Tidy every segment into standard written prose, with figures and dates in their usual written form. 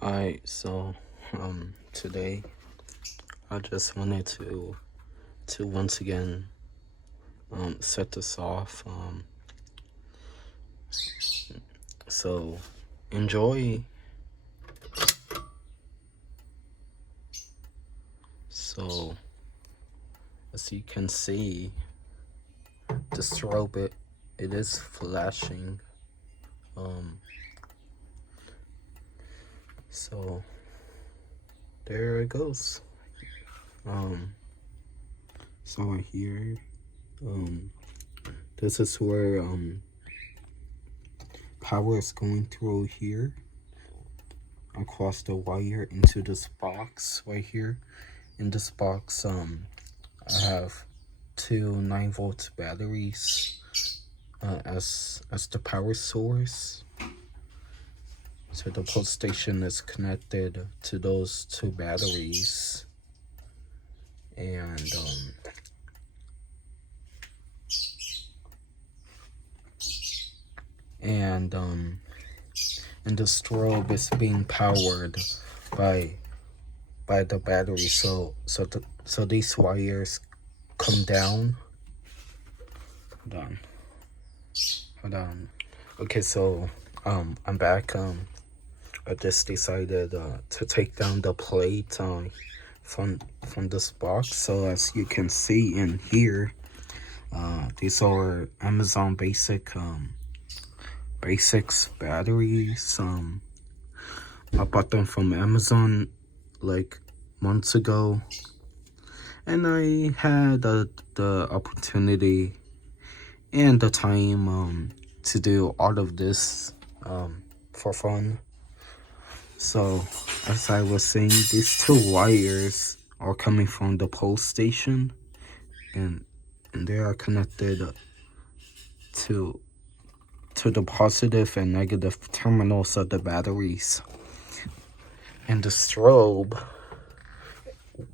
Alright, so today I just wanted to once again set this off. So enjoy. So as you can see, the strobe it is flashing. So there it goes. So right here, this is where power is going through here across the wire into this box right here. In this box, I have two 9-volt batteries as the power source. So the pole station is connected to those two batteries, and the strobe is being powered by the battery. So these wires come down. Hold on. Okay, so I'm back. I just decided to take down the plate from this box. So as you can see in here, these are Amazon Basics batteries. I bought them from Amazon like months ago, and I had the opportunity and the time to do all of this for fun. So as I was saying, these two wires are coming from the pole station, and they are connected to the positive and negative terminals of the batteries. And the strobe,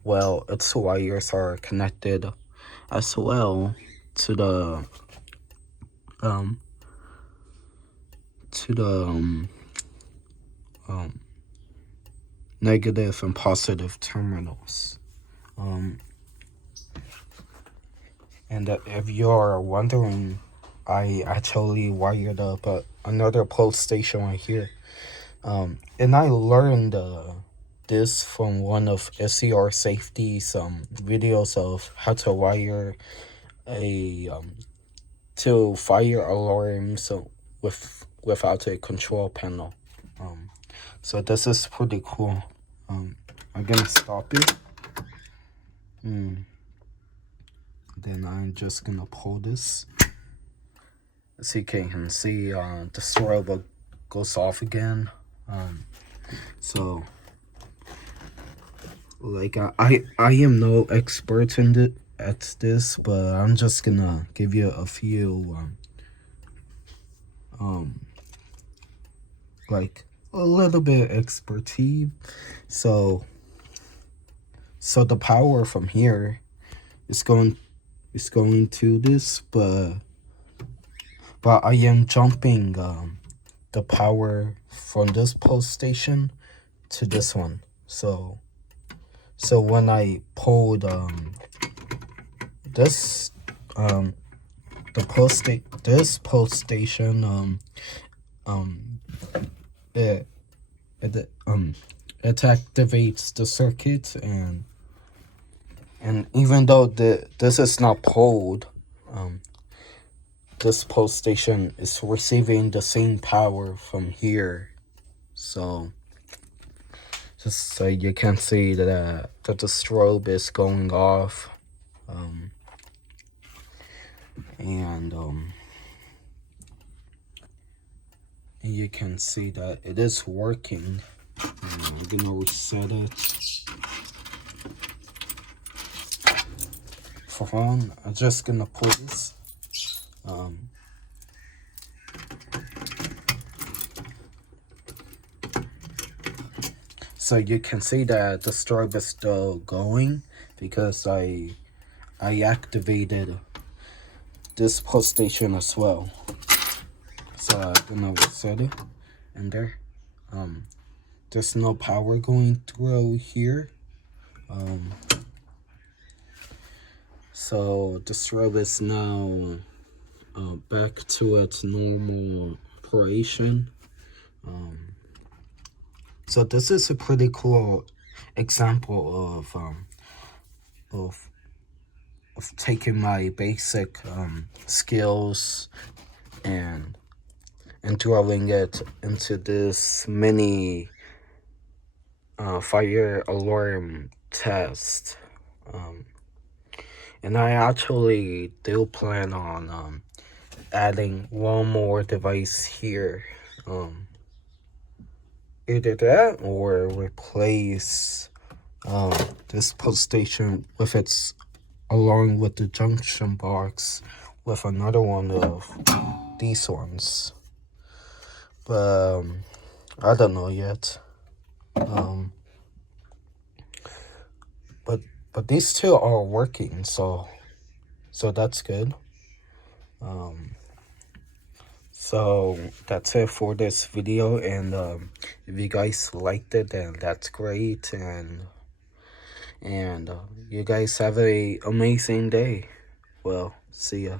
well, its wires are connected as well to the negative and positive terminals. And if you're wondering, I actually wired up another pole station right here. And I learned this from one of SCR Safety's videos of how to wire a to fire alarms without a control panel. So this is pretty cool. I'm gonna stop it. Then I'm just gonna pull this. As you can see, the strobe goes off again. So like I am no expert in at this, but I'm just gonna give you a few like a little bit expertise. So the power from here is going to this, but I am jumping the power from this pole station to this one. So when I pulled this this pole station, it activates the circuit, and even though this is not pulled, this pole station is receiving the same power from here. So just so you can see that the strobe is going off, and you can see that it is working. I'm gonna reset it. For fun, I'm just gonna pull this. So you can see that the strobe is still going because I activated this pole station as well. So I'm gonna reset it, and there, there's no power going through here. So the strobe is now back to its normal operation. So this is a pretty cool example of taking my basic skills and throwing it into this mini fire alarm test. And I actually do plan on adding one more device here. Either that or replace this post station with its, along with the junction box, with another one of these ones. But I don't know yet. But these two are working, so that's good. So that's it for this video, and if you guys liked it, then that's great, and you guys have a amazing day. Well, see ya.